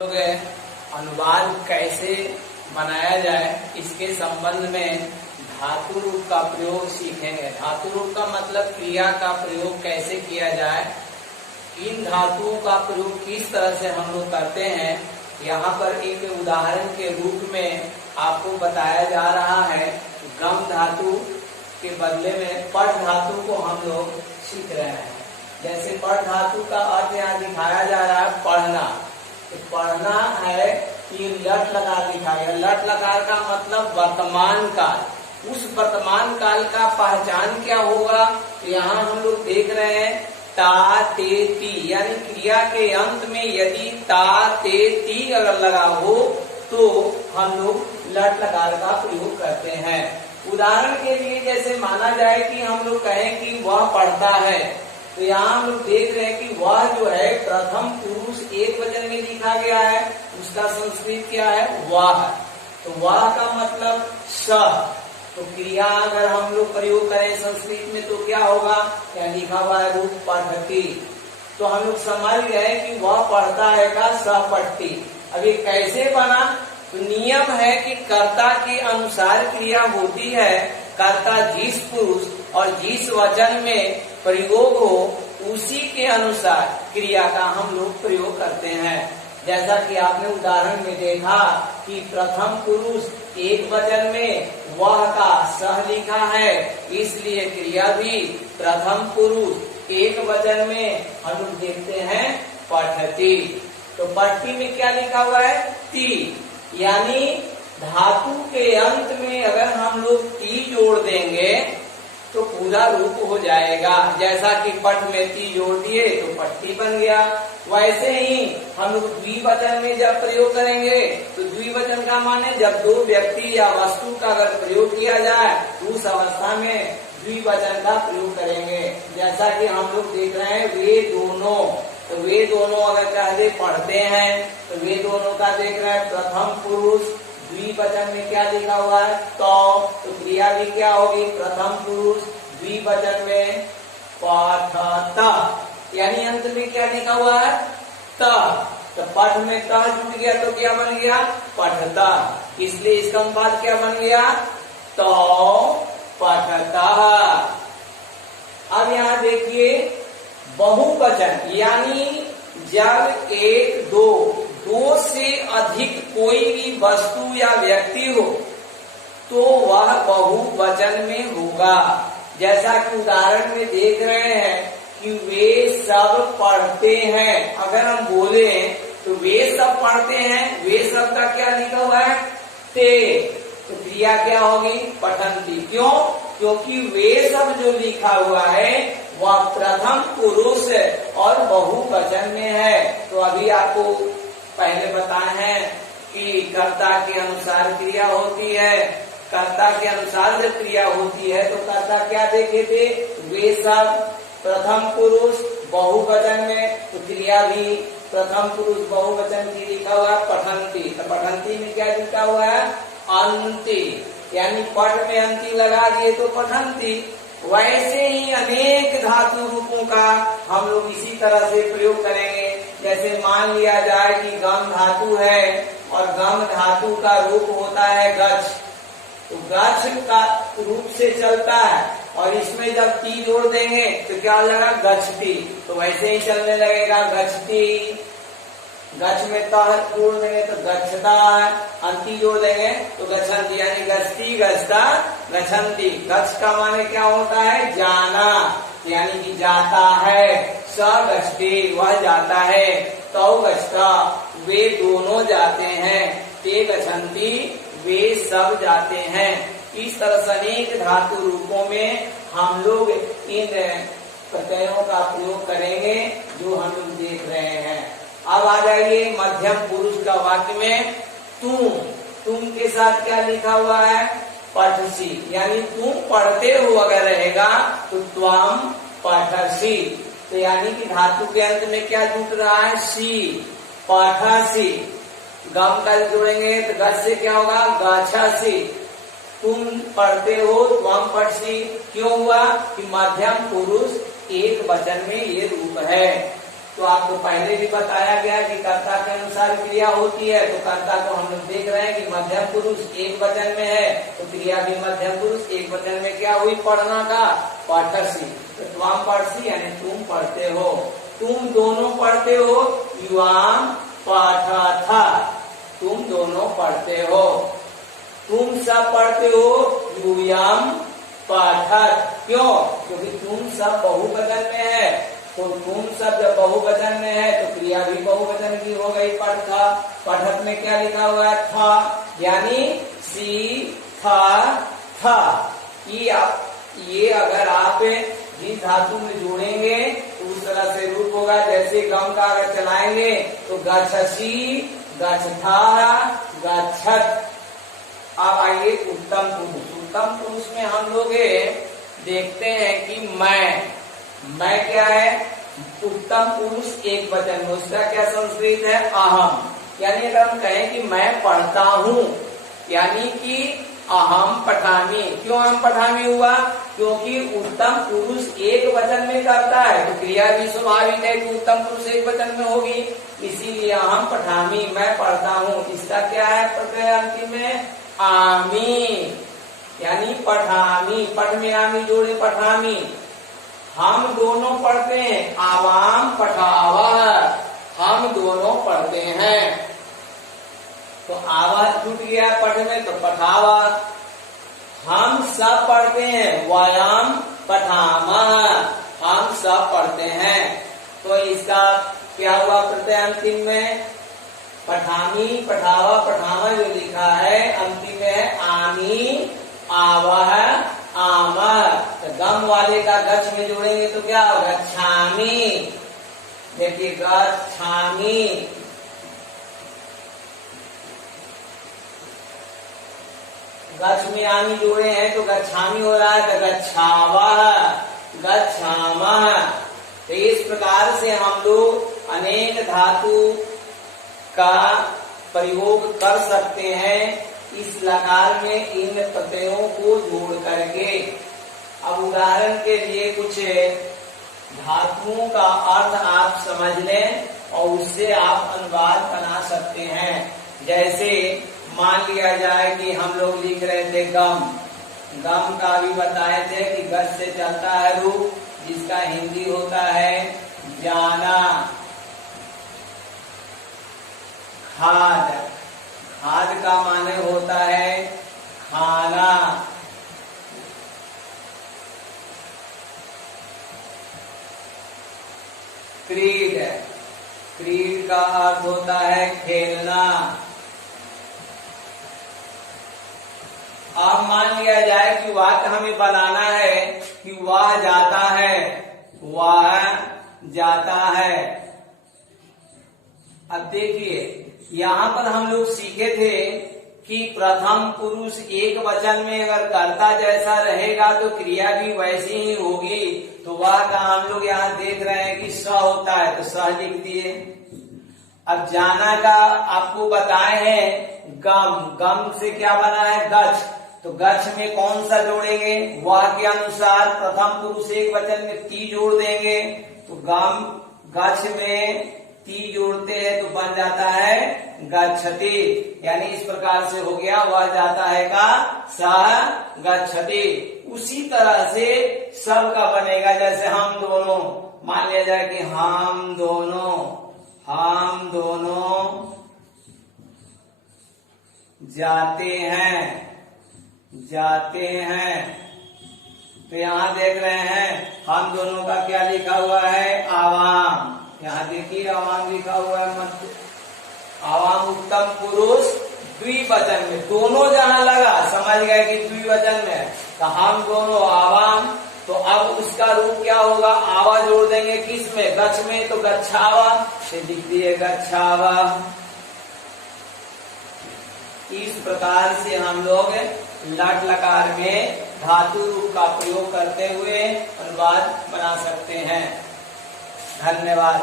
लोग अनुवाद कैसे बनाया जाए इसके संबंध में धातु रूप का प्रयोग सीखेंगे। धातु रूप का मतलब क्रिया का प्रयोग कैसे किया जाए, इन धातुओं का प्रयोग किस तरह से हम लोग करते हैं, यहाँ पर एक उदाहरण के रूप में आपको बताया जा रहा है। गम धातु के बदले में पठ धातु को हम लोग सीख रहे हैं। जैसे पठ धातु का अर्थ यहाँ दिखाया जा रहा है पढ़ना। तो पढ़ना है कि लट लकार लिखा गया। लट लकार का मतलब वर्तमान काल। उस वर्तमान काल का पहचान क्या होगा, तो यहाँ हम लोग देख रहे हैं ता ते ती, यानी क्रिया के अंत में यदि ता ते ती अगर लगा हो तो हम लोग लट लकार का प्रयोग करते हैं। उदाहरण के लिए जैसे माना जाए कि हम लोग कहें कि वह पढ़ता है, तो यहाँ हम लोग देख रहे हैं कि वह जो है प्रथम पुरुष एक वचन में लिखा गया है, उसका संस्कृत क्या है वह। तो वह का मतलब स। तो क्रिया अगर हम लोग प्रयोग करें संस्कृत में तो क्या होगा, क्या लिखा हुआ है रूप पठती। तो हम लोग समझ गए कि वह पढ़ता है का स पठती। अब ये कैसे बना, तो नियम है कि कर्ता के अनुसार क्रिया होती है। कर्ता जिस पुरुष और जिस वचन में प्रयोग हो उसी के अनुसार क्रिया का हम लोग प्रयोग करते हैं। जैसा कि आपने उदाहरण में देखा कि प्रथम पुरुष एक वचन में वह का सह लिखा है, इसलिए क्रिया भी प्रथम पुरुष एक वचन में हम लोग देखते हैं पठती। तो पठती में क्या लिखा हुआ है ती, यानी धातु के अंत में अगर हम लोग ती जोड़ देंगे तो पूरा रूप हो जाएगा। जैसा कि पट में ती जोड़ दिए तो पट्टी बन गया। वैसे ही हम लोग द्विवचन में जब प्रयोग करेंगे तो द्विवचन का माने जब दो व्यक्ति या वस्तु का अगर प्रयोग किया जाए तो उस अवस्था में द्विवचन का प्रयोग करेंगे। जैसा कि हम लोग देख रहे हैं वे दोनों, तो वे दोनों अगर कह दे पढ़ते हैं तो वे दोनों का देख रहे हैं प्रथम पुरुष द्विवचन में क्या लिखा हुआ है तो क्रिया भी क्या होगी प्रथम पुरुष द्विवचन में पठता, यानी अंत में क्या लिखा हुआ है त। तो पठ में त जुड़ गया तो क्या बन गया पठता, इसलिए इसका अनुपात क्या बन गया तो पठता। अब यहाँ देखिए बहुवचन, यानी जब एक दो से अधिक कोई भी वस्तु या व्यक्ति हो तो वह बहुवचन में होगा। जैसा कि उदाहरण में देख रहे हैं कि वे सब पढ़ते हैं। अगर हम बोले तो वे सब पढ़ते हैं, वे सब का क्या लिखा हुआ है ते, तो क्रिया क्या होगी पठंती। क्यों, क्योंकि वे सब जो लिखा हुआ है वह प्रथम पुरुष और बहुवचन में है। तो अभी आपको पहले बताए हैं कि कर्ता के अनुसार क्रिया होती है। कर्ता के अनुसार जब क्रिया होती है तो कर्ता क्या देखे थे वे सब प्रथम पुरुष बहुवचन में, तो क्रिया भी प्रथम पुरुष बहुवचन की लिखा हुआ है पठंती। तो पठंती में क्या लिखा हुआ है अंति, यानी पठ में अंति लगा दिए तो पठंती। वैसे ही अनेक धातु रूपों का हम लोग इसी तरह से प्रयोग करेंगे। जैसे मान लिया जाए कि गम धातु है और गम धातु का रूप होता है गच्छ, तो गच्छ का रूप से चलता है और इसमें जब ती जोड़ देंगे तो क्या लगा गच्छती, तो वैसे ही चलने लगेगा गच्छती। गच्छ में ता जोड़ देंगे तो गच्छता, अंति जोड़ देंगे तो गच्छन्ति, यानी गच्छती गच्छता गच्छन्ति। गच्छ का माने क्या होता है जाना, यानी कि जाता है। स गच्छति वह जाता है, तौ गच्छता वे दोनों जाते हैं, ते गच्छन्ति वे सब जाते हैं। इस तरह से अनेक धातु रूपों में हम लोग इन प्रत्ययों का प्रयोग करेंगे जो हम लोग देख रहे हैं। अब आ जाइए मध्यम पुरुष का वाक्य में तुम के साथ क्या लिखा हुआ है पठसी, यानी तुम पढ़ते हो अगर रहेगा तो त्वम पठसी। तो यानी कि धातु के अंत में क्या जुट रहा है सी, पठसी। गम का जोड़ेंगे तो गच से क्या होगा गच्छसी। तुम पढ़ते हो त्वम पठसी, क्यों हुआ कि मध्यम पुरुष एक वचन में ये रूप है। तो आपको पहले भी बताया गया कि कर्ता के अनुसार क्रिया होती है। तो कर्ता को हम लोग देख रहे हैं कि मध्यम पुरुष एक वचन में है, तो क्रिया भी मध्यम पुरुष एक वचन में क्या हुई, पढ़ना का, पठसी। तो त्वाम पढ़सी यानी तुम पढ़ते हो, तुम दोनों पढ़ते हो, युवाम पठथा, तुम दोनों पढ़ते हो, तुम सब पढ़ते हो, यूयम पठत। क्यों? क्योंकि तुम सब बहुवचन में है, तो तुम सब जब बहुवचन में है तो क्रिया भी बहुवचन की हो गई, पढ़ता। पढ़त में क्या लिखा हुआ है, था, यानी सी था था। ये अगर आप जिस धातु में जोड़ेंगे तो उस तरह से रूप होगा। जैसे गम का अगर चलाएंगे तो गच्छसी, गच्छथा, गच्छत। अब आइए उत्तम पुरुष। उत्तम पुरुष में हम लोग देखते हैं कि मैं क्या है, उत्तम पुरुष एक वचन में, उसका क्या संस्कृत है, अहम। यानी अगर हम कहें कि मैं पढ़ता हूँ, यानी कि अहम पठामी। क्यों अहम पठामी हुआ? क्योंकि उत्तम पुरुष एक वचन में करता है, तो क्रिया भी स्वाभाविक है कि उत्तम पुरुष एक वचन में होगी, इसीलिए अहम पठामी, मैं पढ़ता हूँ। इसका क्या है प्रत्यय अंतिम में, आमी, यानी पठामी। पठ में आमी जोड़े, पठामी। हम दोनों पढ़ते हैं, आवाम पठावा, हम दोनों पढ़ते हैं। तो आवाज छूट गया पढ़ में, तो पठावा। हम सब पढ़ते हैं, व्यायाम पठामा, हम सब पढ़ते हैं। तो इसका क्या हुआ प्रत्यय अंतिम में, पठामी, पठावा, पठावा जो लिखा है अंतिम में है आमी, आवह, आमा। तो गम वाले का गच्छ में जोड़ेंगे तो क्या होगा, छामी। देखिए गच्छामी, गच्छ में आमी जोड़े हैं तो गच्छामी हो रहा है, तो गच्छावह, गच्छामः। तो इस प्रकार से हम लोग अनेक धातु का प्रयोग कर सकते हैं इस लकार में इन प्रत्ययों को जोड़ करके। अब उदाहरण के लिए कुछ धातुओं का अर्थ आप समझ लें और उससे आप अनुवाद बना सकते हैं। जैसे मान लिया जाए कि हम लोग लिख रहे थे गम, गम का भी बताए थे कि गज से चलता है रूप, जिसका हिंदी होता है जाना। खाद, खाद का माने होता है खाना। क्रीड, क्रीड का अर्थ होता है खेलना। अब मान लिया जाए कि वाक्य हमें बनाना है कि वह जाता है, वह जाता है। अब देखिए यहाँ पर हम लोग सीखे थे कि प्रथम पुरुष एक वचन में अगर कर्ता जैसा रहेगा तो क्रिया भी वैसी ही होगी। तो वह का हम लोग यहाँ देख रहे हैं कि स होता है, तो स लिख दिए। अब जाना का आपको बताए हैं गम, गम से क्या बना है गच्छ, तो गच्छ में कौन सा जोड़ेंगे, वह के अनुसार प्रथम पुरुष एक वचन में ती जोड़ देंगे। तो गम, गच्छ में ती जोड़ते हैं तो बन जाता है गच्छति, यानी इस प्रकार से हो गया वह जाता है का सह गच्छति। उसी तरह से सब का बनेगा, जैसे हम दोनों, मान लिया जाए कि हम दोनों जाते हैं, जाते हैं। तो यहाँ देख रहे हैं हम दोनों का क्या लिखा हुआ है, आवाम। यहाँ देखिए आवाम लिखा हुआ है, मत आवाम उत्तम पुरुष द्विवचन में, दोनों जहां लगा समझ गए कि द्विवचन में, तो हम दोनों आवाम। तो अब उसका रूप क्या होगा, आवा जोड़ देंगे किस में, गच्छ में, तो गच्छावा से लिख दिए गच्छावा। इस प्रकार से हम लोग लट लकार में धातु रूप का प्रयोग करते हुए अनुवाद बना सकते हैं। धन्यवाद।